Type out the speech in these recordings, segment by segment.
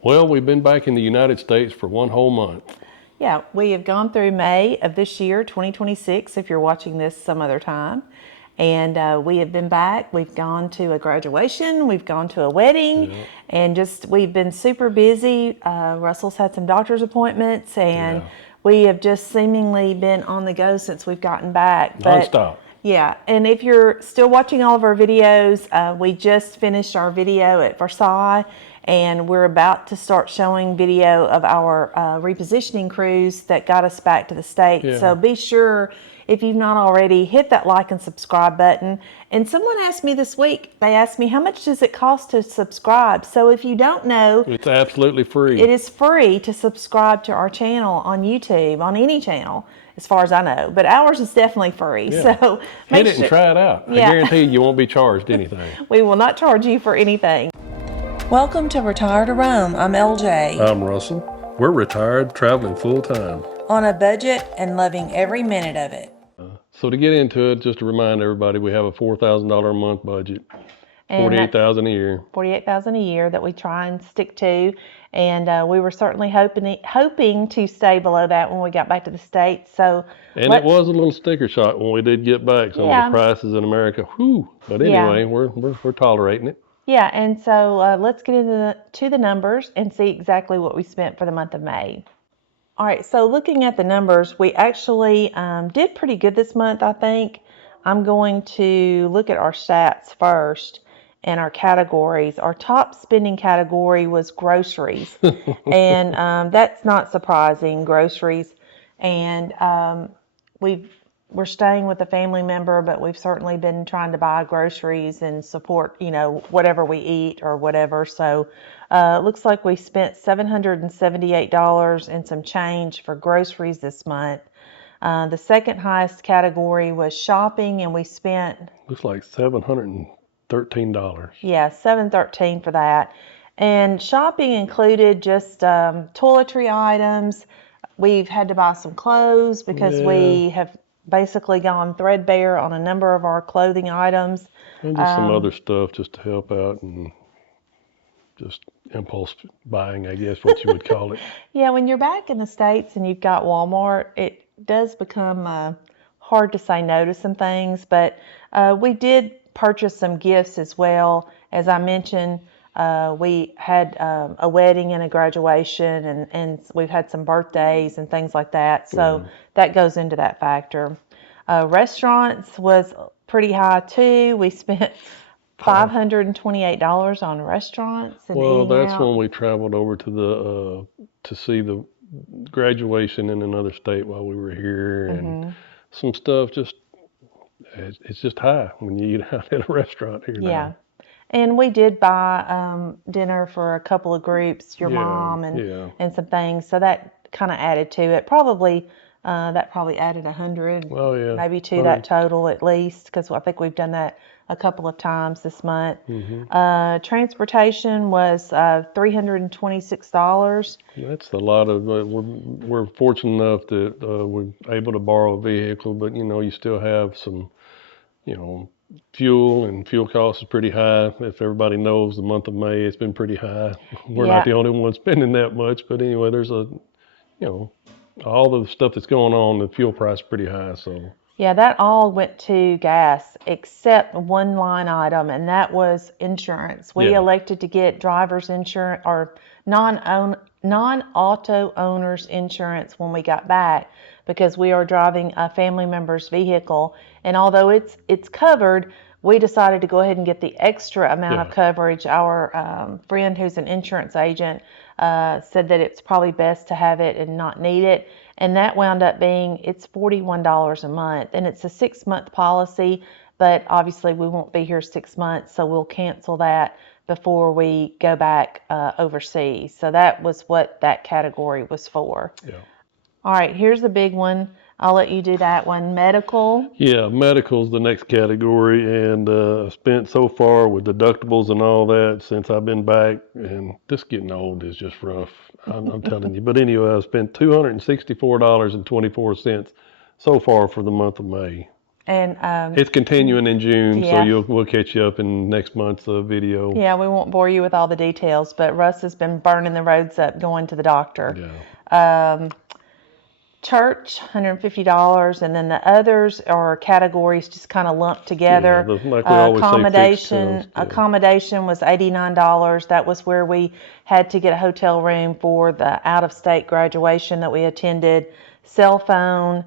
Well, we've been back in the United States for one whole month. Yeah, we have gone through May of this year, 2026, if you're watching this some other time. And we have been back. We've gone to a graduation, we've gone to a wedding, and we've been super busy. Russell's had some doctor's appointments, and we have just seemingly been on the go since we've gotten back. Non-stop. Yeah, and if you're still watching all of our videos, we just finished our video at Versailles, and we're about to start showing video of our repositioning cruise that got us back to the States. Yeah. So be sure, if you've not already, hit that like and subscribe button. And someone asked me this week, they asked me, how much does it cost to subscribe? So if you don't know, it's absolutely free. It is free to subscribe to our channel on YouTube, on any channel, as far as I know. But ours is definitely free. Yeah. So hit it and try it out. Yeah. I guarantee you won't be charged anything. We will not charge you for anything. Welcome to Retire to Roam. I'm LJ. I'm Russell. We're retired, traveling full time. On a budget and loving every minute of it. So to get into it, just to remind everybody, we have a $4,000 a month budget, $48,000 a year. $48,000 a year that we try and stick to, and we were certainly hoping to stay below that when we got back to the States. So, and it was a little sticker shock when we did get back. Some of the prices in America, whew. But anyway, we're tolerating it. Yeah, and so let's get into the numbers and see exactly what we spent for the month of May. All right, so looking at the numbers, we actually did pretty good this month, I think. I'm going to look at our stats first and our categories. Our top spending category was groceries, and that's not surprising, groceries. And we're staying with a family member, but we've certainly been trying to buy groceries and support, whatever we eat or whatever. So it looks like we spent $778 and some change for groceries this month. The second highest category was shopping, and we spent... Looks like $713. Yeah, $713 for that. And shopping included just toiletry items. We've had to buy some clothes because we have basically gone threadbare on a number of our clothing items. And just some other stuff just to help out, and just impulse buying, I guess, what you would call it. Yeah, when you're back in the States and you've got Walmart, it does become hard to say no to some things. But we did purchase some gifts as well. As I mentioned, we had a wedding and a graduation, and we've had some birthdays and things like that. So that goes into that factor. Restaurants was pretty high too. We spent $528 on restaurants. And well, that's when we traveled over to see the graduation in another state while we were here, and some stuff. It's just high when you eat out at a restaurant here now. Yeah. And we did buy dinner for a couple of groups, your mom and some things. So that kind of added to it. That probably added $100, maybe to that total at least, because I think we've done that a couple of times this month. Transportation was $326. That's a lot of. We're fortunate enough that we're able to borrow a vehicle, but you still have some, fuel, and fuel costs is pretty high. If everybody knows, the month of May it's been pretty high. We're not the only ones spending that much, but anyway, there's all the stuff that's going on, the fuel price is pretty high. So yeah, that all went to gas except one line item, and that was insurance. We elected to get driver's insurance or non-auto owner's insurance when we got back, because we are driving a family member's vehicle, and although it's covered, we decided to go ahead and get the extra amount of coverage. Our friend who's an insurance agent said that it's probably best to have it and not need it, and that wound up being, it's $41 a month, and it's a 6-month policy, but obviously we won't be here 6 months, so we'll cancel that before we go back overseas. So that was what that category was for. Yeah. All right, here's a big one. I'll let you do that one. Medical. Yeah, medical's the next category, and I spent so far with deductibles and all that since I've been back, and this getting old is just rough. I'm telling you. But anyway, I spent $264.24 so far for the month of May. And It's continuing in June, so yeah. we'll catch you up in next month's video. Yeah, we won't bore you with all the details, but Russ has been burning the roads up going to the doctor. Yeah. Church, $150, and then the others are categories just kind of lumped together. Like we always say, fixed cost. Yeah. Accommodation was $89. That was where we had to get a hotel room for the out-of-state graduation that we attended. Cell phone,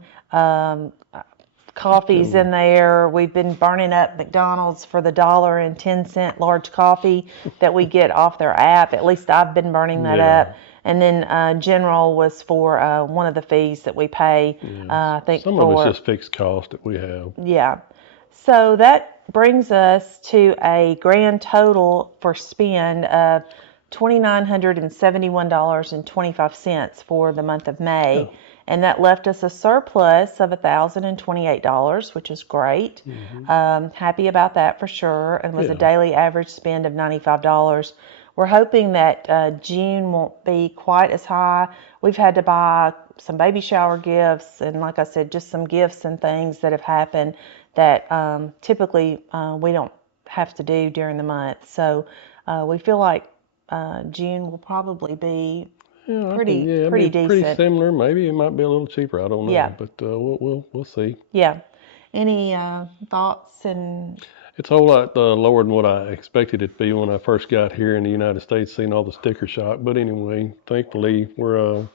coffee's in there. We've been burning up McDonald's for the $1.10 large coffee that we get off their app. At least I've been burning that up. And then general was for one of the fees that we pay. Yeah. I think some of it's just fixed cost that we have. Yeah. So that brings us to a grand total for spend of $2,971.25 for the month of May. Yeah. And that left us a surplus of $1,028, which is great. Happy about that for sure. And was a daily average spend of $95. We're hoping that June won't be quite as high. We've had to buy some baby shower gifts, and like I said, just some gifts and things that have happened that typically we don't have to do during the month. So we feel like June will probably be pretty decent. Pretty similar. Maybe it might be a little cheaper. I don't know. Yeah. But we'll see. Yeah. Any thoughts? And it's a whole lot lower than what I expected it to be when I first got here in the United States, seeing all the sticker shock. But anyway, thankfully we're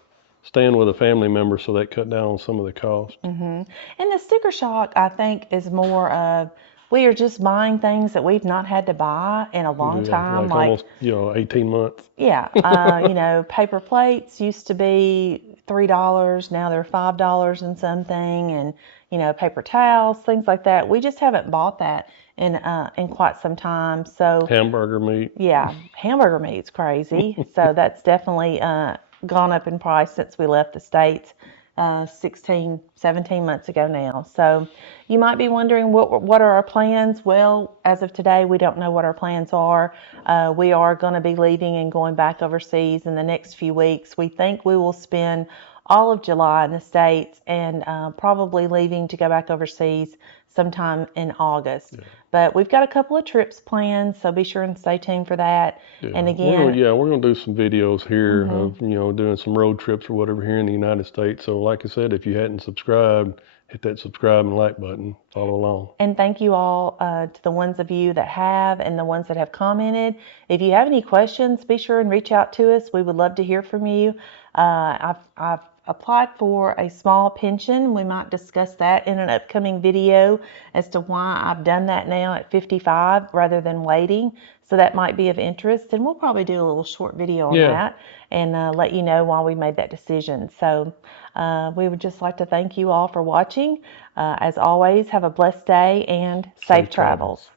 staying with a family member, so that cut down on some of the cost. And the sticker shock, I think, is more of we are just buying things that we've not had to buy in a long time, like almost 18 months. Yeah, paper plates used to be $3, now they're $5 and something, and paper towels, things like that. We just haven't bought that in quite some time. So hamburger meat. Yeah, hamburger meat's crazy. So that's definitely gone up in price since we left the States 16, 17 months ago now. So you might be wondering what are our plans? Well, as of today, we don't know what our plans are. We are going to be leaving and going back overseas in the next few weeks. We think we will spend all of July in the States and probably leaving to go back overseas sometime in August. Yeah. But we've got a couple of trips planned, so be sure and stay tuned for that. Yeah. And again, we're going to do some videos here of doing some road trips or whatever here in the United States. So like I said, if you hadn't subscribed, hit that subscribe and like button. Follow along. And thank you all to the ones of you that have and the ones that have commented. If you have any questions, be sure and reach out to us. We would love to hear from you. I've applied for a small pension. We might discuss that in an upcoming video as to why I've done that now at 55 rather than waiting. So that might be of interest, and we'll probably do a little short video on that and let you know why we made that decision. So we would just like to thank you all for watching. As always, have a blessed day and safe travels.